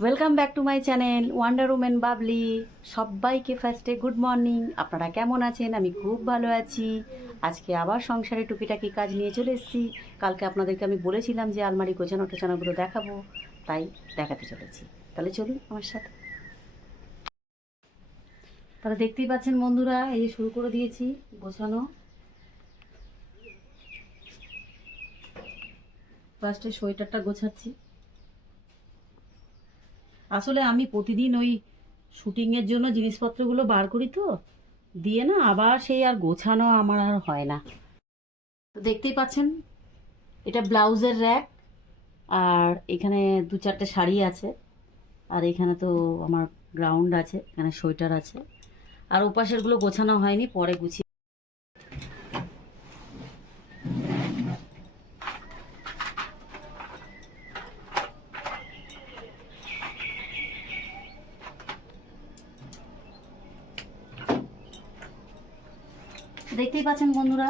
Welcome back to my channel wonder women Babli সবাইকে ফার্স্টে good morning আপনারা কেমন আছেন? আমি খুব ভালো আছি। আজকে আবার সংসারে টুকিটাকি কাজ নিয়ে চলে এসেছি। কালকে আপনাদেরকে আমি বলেছিলাম যে আলমারি গোছানো টোছানোগুলো দেখাবো, তাই দেখাতে চলেছি। তাহলে চলুন আমার সাথে। তাহলে দেখতেই পাচ্ছেন বন্ধুরা, এই শুরু করে দিয়েছি গোছানো। ফার্স্টে সোয়েটারটা গোছাচ্ছি। আসলে আমি প্রতিদিন ওই শুটিংয়ের জন্য জিনিসপত্রগুলো বার করি তো। দিয়ে না আবার সেই আর গোছানো আমার আর হয় না। তো দেখতেই পাচ্ছেন, এটা ব্লাউজের র্যাক আর এখানে দু চারটে শাড়ি আছে, আর এখানে তো আমার গ্রাউন্ড আছে, এখানে সোয়েটার আছে। আর ওপাশেরগুলো গোছানো হয়নি, পরে গুছিয়ে দেখতেই পাচ্ছেন বন্ধুরা,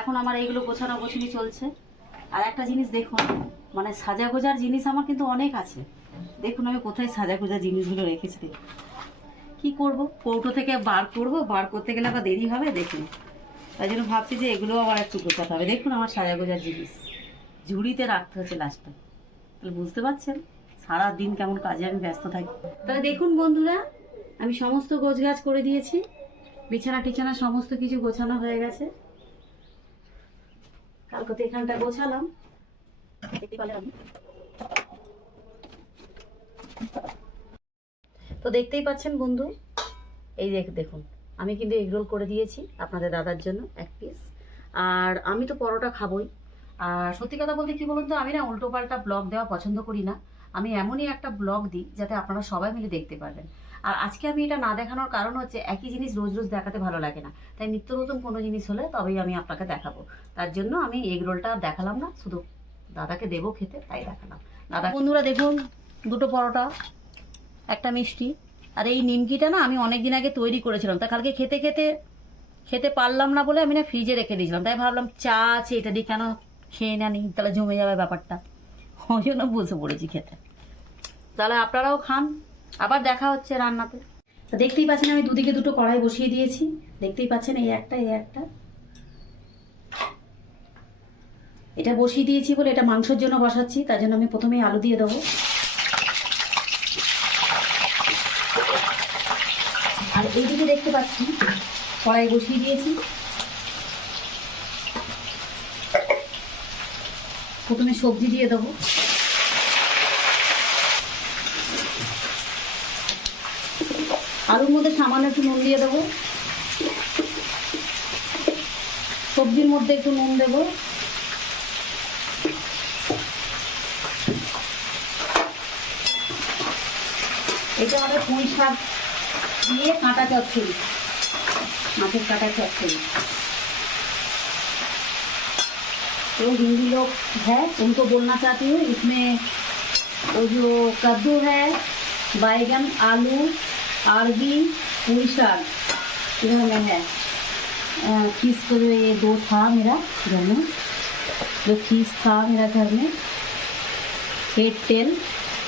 এখন আমার এইগুলো গোছানো গোছানি চলছে। আর একটা জিনিস দেখুন মানে সাজা গোজার জিনিস আমার কিন্তু অনেক আছে। দেখুন আমি কোথায় সাজা গোজার জিনিসগুলো রেখেছি। কি করব? কৌটো থেকে বার করব, বার করতে গেলে আবার দেরি হবে, দেখুন। তাই জন্য ভাবছি যে এগুলো আবার একটু গোছাতে হবে। দেখুন আমার সাজা গোজার জিনিস, ঝুড়িতে রাখতে হচ্ছে লাস্টটা তাহলে বুঝতে পারছেন? সারা দিন কেমন কাজে আমি ব্যস্ত থাকি। তাহলে দেখুন বন্ধুরা, আমি সমস্ত গোছগাছ করে দিয়েছি। বিছানা টিছানা সমস্ত কিছু গোছানো হয়ে গেছে। কালকে তো এখানটা গোছালাম। তো দেখতেই পাচ্ছেন বন্ধু, এই দেখ, দেখুন, আমি কিন্তু এগরোল করে দিয়েছি আপনাদের দাদার জন্য এক পিস আর আমি তো পরোটা খাবই। আর সত্যি কথা বলতে কি বলুন তো, আমি না উল্টো পাল্টা ব্লগ দেওয়া পছন্দ করি না। আমি এমনই একটা ব্লগ দিই যাতে আপনারা সবাই মিলে দেখতে পারবেন। আর আজকে আমি এটা না দেখানোর কারণ হচ্ছে একই জিনিস রোজ রোজ দেখাতে ভালো লাগে না। তাই নিত্য নতুন কোনো জিনিস হলে তবেই আমি আপনাকে দেখাবো। তার জন্য আমি এগ রোলটা দেখালাম না, শুধু দাদাকে দেবো খেতে, তাই দেখালাম। দাদা, বন্ধুরা দেখুন, দুটো পরোটা, একটা মিষ্টি। আর এই নিমকিটা না আমি অনেক দিন আগে তৈরি করেছিলাম। তা কালকে খেতে খেতে খেতে পারলাম না বলে আমি না ফ্রিজে রেখে দিয়েছিলাম। তাই ভাবলাম, চা আছে, এটা দিয়ে কেন খেয়ে না নি? তাহলে জমে যাবে ব্যাপারটা। ওই জন্য বসে পড়েছি খেতে। তাহলে আপনারাও খান। আবার দেখা হচ্ছে রান্নাতে। তো দেখতেই পাচ্ছেন আমি দুদিকে দুটো কড়াই বসিয়ে দিয়েছি। দেখতেই পাচ্ছেন এই একটা এই একটা। এটা বসিয়ে দিয়েছি বলে এটা মাংসের জন্য বসাচ্ছি, তার জন্য আমি প্রথমেই আলু দিয়ে দেবো। আর এইদিকে দেখতে পাচ্ছি কড়াই বসিয়ে দিয়েছি। প্রথমে সবজি দিয়ে দেবো। আলুর মধ্যে সামান্য একটু নুন দিয়ে দেবো সবজির মধ্যে একটু নুন দেবো এটা আমাদের পুঁই শাক দিয়ে কাঁটা চচ্চড়ি মাছের কাঁটা चच्चड़ी तो हिंदी लोग है उनको बोलना चाहती हूँ इसमें वो जो कद्दू है बैगन आलू पुई शाक इधर में है। खीस को जो ये दो था मेरा घर में जो खीस था मेरा घर में? हेड तेल,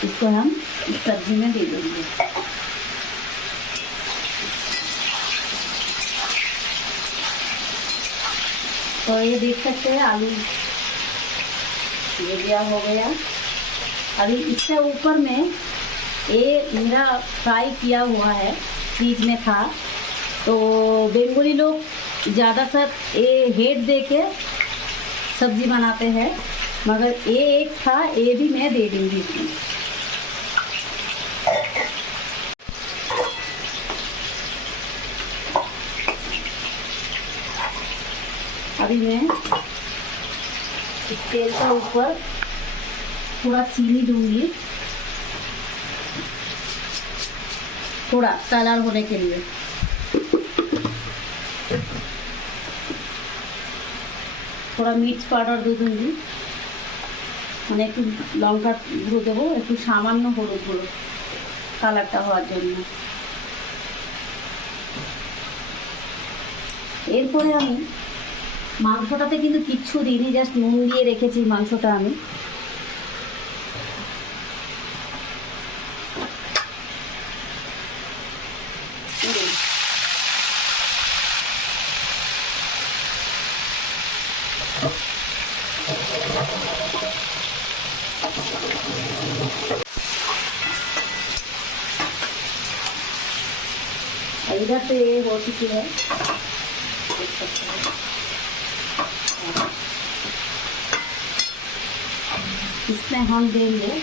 इसको हम इस सब्ज़ी में दे देंगे। तो ये देख सकते हैं आलू। ये दिया हो गया। अभी इसके ऊपर में ये मेरा फ्राई किया हुआ है फ्रीज में था। तो बंगाली लोग ज़्यादातर ये हेड दे के सब्ज़ी बनाते हैं, मगर ये एक था, ये भी मैं दे दूँगी इसमें। अभी मैं तेल के ऊपर थोड़ा चीनी दूँगी। थोड़ा कलर होने के लिए। थोड़ा मिर्च पाउडर दे दूँगी। মানে একটু লঙ্কা গুঁড়ো দেবো, একটু সামান্য হলুদ গুঁড়ো কালারটা হওয়ার জন্য। এরপরে আমি মাংসটাতে কিন্তু কিচ্ছু দিইনি জাস্ট নুন দিয়ে রেখেছি মাংসটা আমি। इधर तो ये हो चुकी है हैं। इसमें हम देंगे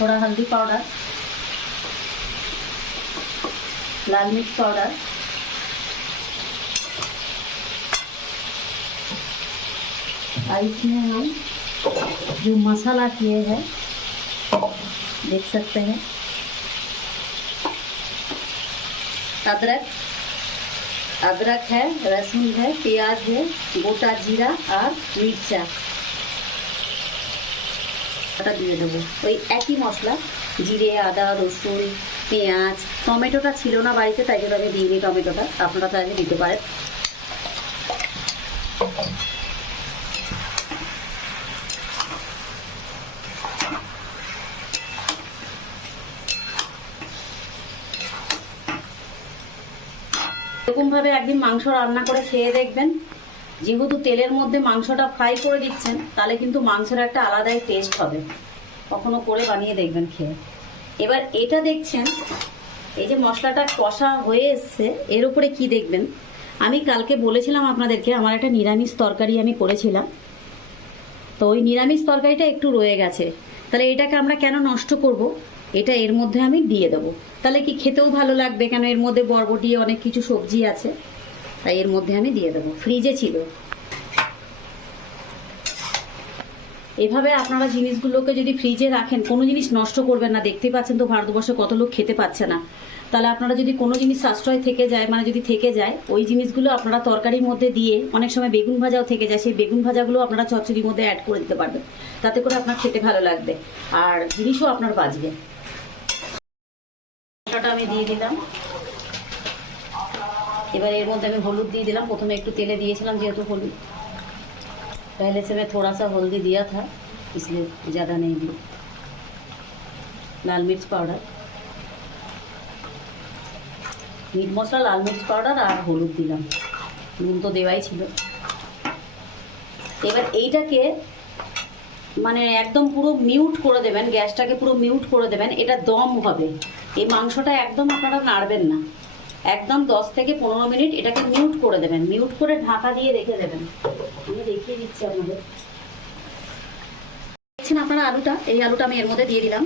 थोड़ा हल्दी पाउडर, लाल मिर्च पाउडर और इसमें हम जो मसाला किए हैं देख सकते हैं अदरक अदरक है लहसुन है प्याज है गोटा जीरा और मिर्चा ওটা দিয়ে দেবো ওই একই মশলা জিরে আদা রসুন পেঁয়াজ টমেটোটা ছিল না বাড়িতে তাই জন্য আমি দিইনি টমেটোটা আপনারা চাইলে দিতে পারেন এরকমভাবে একদিন মাংস রান্না করে খেয়ে দেখবেন। যেহেতু তেলের মধ্যে মাংসটা ফ্রাই করে দিচ্ছেন, তাহলে কিন্তু মাংসের একটা আলাদাই টেস্ট হবে। কখনো করে বানিয়ে দেখবেন খেয়ে। এবার এটা দেখছেন, এই যে মশলাটা কষা হয়ে এসছে, এর উপরে কি দেখবেন? আমি কালকে বলেছিলাম আপনাদেরকে, আমার একটা নিরামিষ তরকারি আমি করেছিলাম। তো ওই নিরামিষ তরকারিটা একটু রয়ে গেছে। তাহলে এটাকে আমরা কেন নষ্ট করব? এটা এর মধ্যে আমি দিয়ে দেবো। তাহলে কি খেতেও ভালো লাগবে? কেন এর মধ্যে বরবটি, অনেক কিছু সবজি আছে। তাই এর মধ্যে আমি দিয়ে দেবো। ফ্রিজে ছিল। এভাবে আপনারা জিনিসগুলোকে যদি ফ্রিজে রাখেন, কোনো জিনিস নষ্ট করবেন না। দেখতে পাচ্ছেন তো ভারতবর্ষে কত লোক খেতে পাচ্ছে না। তাহলে আপনারা যদি কোনো জিনিস সাশ্রয় থেকে যায় মানে যদি থেকে যায়, ওই জিনিসগুলো আপনারা তরকারির মধ্যে দিয়ে, অনেক সময় বেগুন ভাজাও থেকে যায়। সেই বেগুন ভাজাগুলো আপনারা চচ্চড়ির মধ্যে অ্যাড করে দিতে পারবেন। তাতে করে আপনার খেতে ভালো লাগবে। আর জিনিসও আপনার বাঁচবে। দিলাম এবার এর মধ্যে আমি হলুদ দিয়ে দিলাম প্রথমে একটু তেলে দিয়েছিলাম যেহেতু হলুদ पहले से मैं थोड़ा सा हल्दी दिया था इसलिए ज़्यादा नहीं दी लाल मिर्च पाउडर মিট মশলা লাল মির্চ পাউডার আর হলুদ দিলাম নুন তো দেওয়াই ছিল এবার এইটাকে মানে একদম পুরো মিউট করে দেবেন, গ্যাসটাকে পুরো মিউট করে দেবেন, এটা দম হবে। এই মাংসটা একদম আপনারা নাড়বেন না। একদম দশ থেকে পনেরো মিনিট এটাকে মিউট করে দেবেন। মিউট করে ঢাকা দিয়ে রেখে দেবেন। আমি দেখিয়ে দিচ্ছি আপনাদের। দেখছেন আপনারা আলুটা? এই আলুটা আমি এর মধ্যে দিয়ে দিলাম।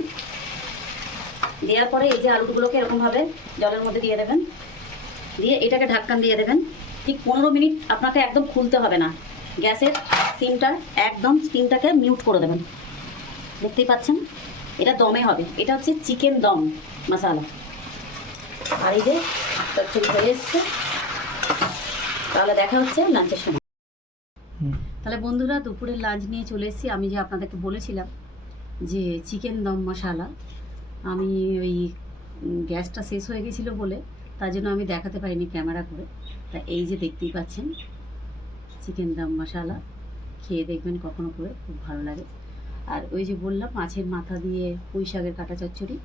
দেওয়ার পরে এই যে আলুগুলোকে এরকমভাবে জলের মধ্যে দিয়ে দেবেন। দিয়ে এটাকে ঢাক্কান দিয়ে দেবেন। ঠিক পনেরো মিনিট আপনাকে একদম খুলতে হবে না। গ্যাসের সিমটা একদম স্টিমটাকে মিউট করে দেবেন। দেখতেই পাচ্ছেন? এটা দমে হবে। এটা হচ্ছে চিকেন দম মশালা আর এই যে চচ্চড়ি হয়ে এসছে। তাহলে দেখা হচ্ছে লাঞ্চের সময়। তাহলে বন্ধুরা দুপুরের লাঞ্চ নিয়ে চলে এসেছি। আমি যে আপনাদেরকে বলেছিলাম যে চিকেন দম মশালা আমি ওই গ্যাসটা শেষ হয়ে গেছিল বলে তার জন্য আমি দেখাতে পারিনি ক্যামেরা করে। তা এই যে দেখতেই পাচ্ছেন চিকেন দাম মশালা, খেয়ে দেখবেন কখনো করে খুব ভালো লাগে। আর ওই যে বললাম, মাছের মাথা দিয়ে পুঁই শাকের কাটা চচ্চড়ি,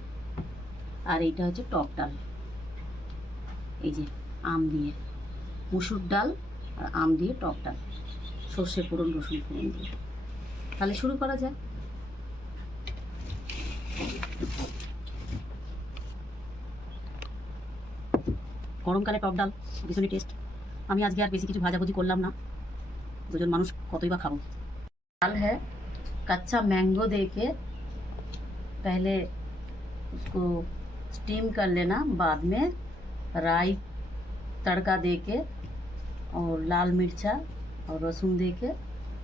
আর এইটা হচ্ছে টক ডাল। এই যে আম দিয়ে, মুসুর ডাল আর আম দিয়ে টক ডাল, সর্ষে ফোড়ন, রসুন ফোড়ন দিয়ে। তাহলে শুরু করা যায় গরমকালে টক ডাল ভীষণই টেস্ট আমি আজকে আর বেশি কিছু ভাজাভুজি করলাম না। দুজন মানুষ কতই বা খাবো डाल है कच्चा मैंगो दे के पहले उसको स्टीम कर लेना बाद में राई तड़का दे के और लाल मिर्चा और लहसुन दे के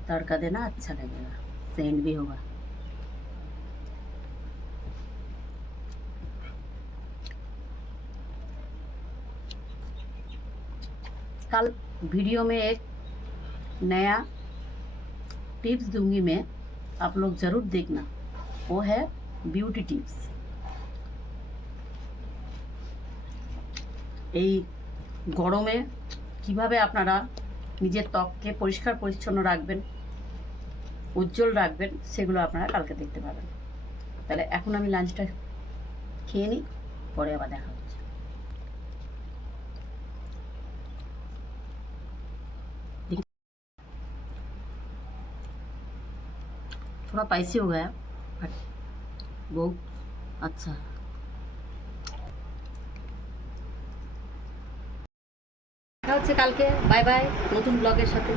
तड़का देना अच्छा लगेगा सेंड भी होगा कल वीडियो में एक नया टिप्स दूंगी मैं आप लोग ज़रूर देखना वो है ब्यूटी टिप्स এই গরমে কিভাবে আপনারা নিজের ত্বককে পরিষ্কার পরিচ্ছন্ন রাখবেন উজ্জ্বল রাখবেন সেগুলো আপনারা কালকে দেখতে পাবেন তাহলে এখন আমি লাঞ্চটা খেয়ে নিই পরে আবার দেখা थोड़ा स्पाइसी हो गया बट बहुत अच्छा দেখা হচ্ছে কালকে বাই বাই নতুন ব্লগের সাথে